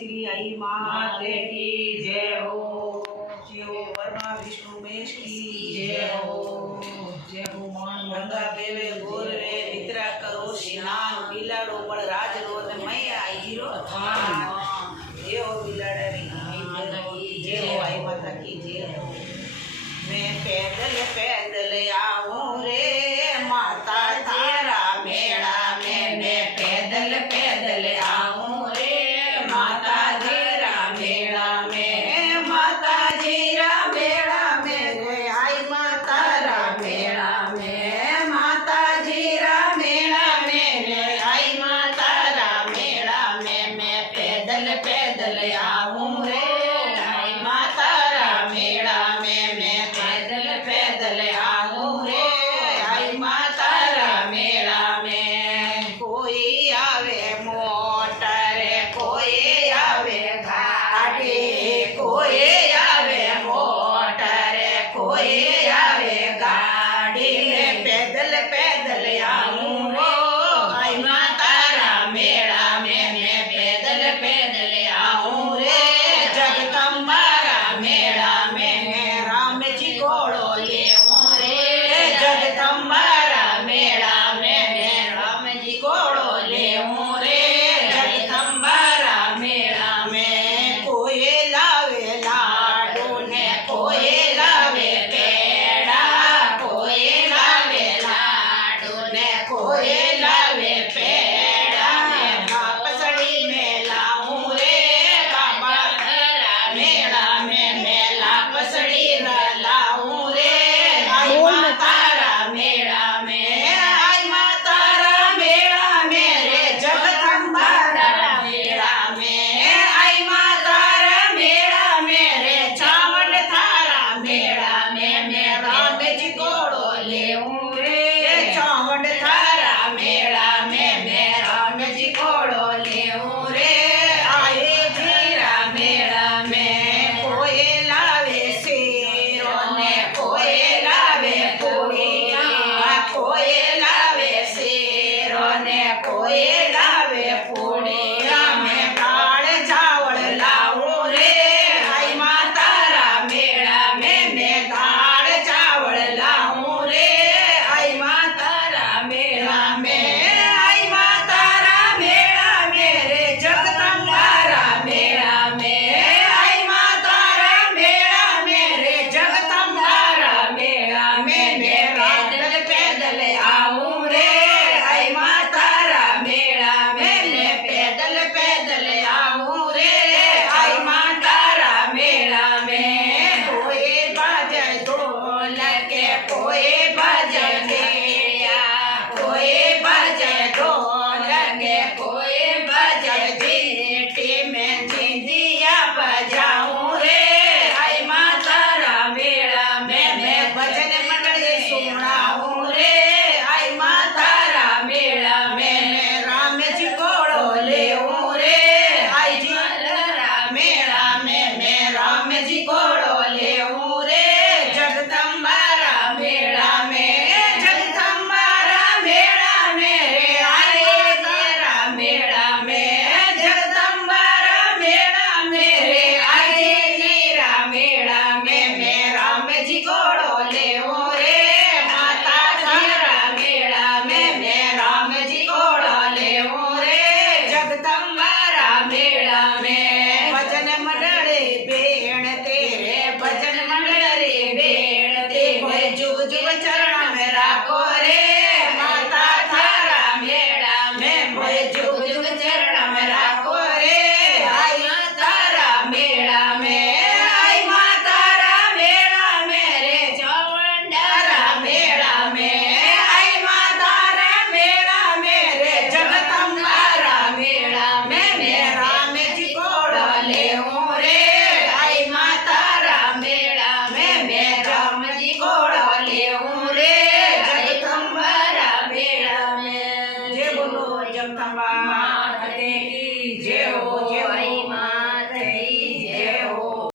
श्री आई माते की जय हो। जय हो ब्रह्मा विष्णु महेश की जय हो। जय हो मान गंगा देवे गोरवे मित्रा करो स्नान बिलाड़ो बलराज रो ने मैया आई रो जय हो बिलाड़री जय हो आई माता की जय हो। मैं पैदल पैदल आऊं रे माता तारा मेला में मैं पैदल पैदल आऊं रे माता तेरा मेला में। माता जीरा मेला में रे आई माता रा मेला में माता जीरा मेला में रे आई माता रा मेला में मैं पैदल पैदल आऊं रे आई माता रा मेला में मैं पैदल पैदल आऊं रे आई माता रा मेला में कोई आवे मोटर कोई आवे गाड़ी कोई आवे मोटर कोई आवे गाड़ी में पैदल पैदल आऊं रे आई माता रा मेला में मैं पैदल पैदल आऊं रे जगदम्बा रा मेला में मैं राम जी घोड़ो लेऊं रे जगदम्बा रा मेला में मैं राम जी घोड़ो लेऊं रे जगदम्बा रा मेला में कोई लावे लाडू ने कोई लावे पेड़ा कोई लावे लाडू ने कोई लावे पेड़ा मैं लापसड़ी में लाऊं रे बाबा रा मेला में मैं लापसड़ी लाऊं रे आई माता रा मेला में आई माता रा मेला में रे जगदम्बा रा मेला में आई माता रा मेला में रे चावड़ थारा मेला में मैं राम जी घोड़ो लेऊं रे चावड़ थारा मेला में मैं राम जी घोड़ो लेऊं रे आए जीरा मेला में कोई लावे शेरों ने कोई लावे पूड़िया कोई लावे शेरों ने कोई लावे पूड़िया मैं दाल चावल लाऊं रे आई माता रा मेला में मैं दाल चावल लाऊं रे आई माता रा मेला में आई माता रा मेला मेरे जगदम्बा रा मेला में आई माता रा मेला मेरे जगदम्बा रा मेला में मैं पैदल पैदल आऊं रे आई माता रा मेला में मैं पैदल पैदल आऊं रे आई माता रा मेला में कोई बाजे ढोल के कोई बाजे भेड़िया कोई बाजे ढोल के कोई बाजे झींटी में झिंझिया बजाऊं रे आई माता रा मेला में मैं भजन मंडली सुनाऊं रे आई माता रा मेला में मैं राम जी घोड़ो लेऊं रे आई जी रा मेला में मैं राम जी घोड़ो लेऊं रे जगदम्बा रा मेला में जगदम्बा रा मेला में रे आए तेरा मेला में जगदम्बा रा मेला में रे आए तेरा मेला में मैं राम जी घोड़ो लेऊं रे माता तेरा मेला में मैं राम जी घोड़ो लेऊं रे जगदम्बा रा मेला में भजन मंडली बेण तेरे भजन मंडली बेण तेरे जुग जुग चरण में राखो रे माता थारा मेला में मोए जुग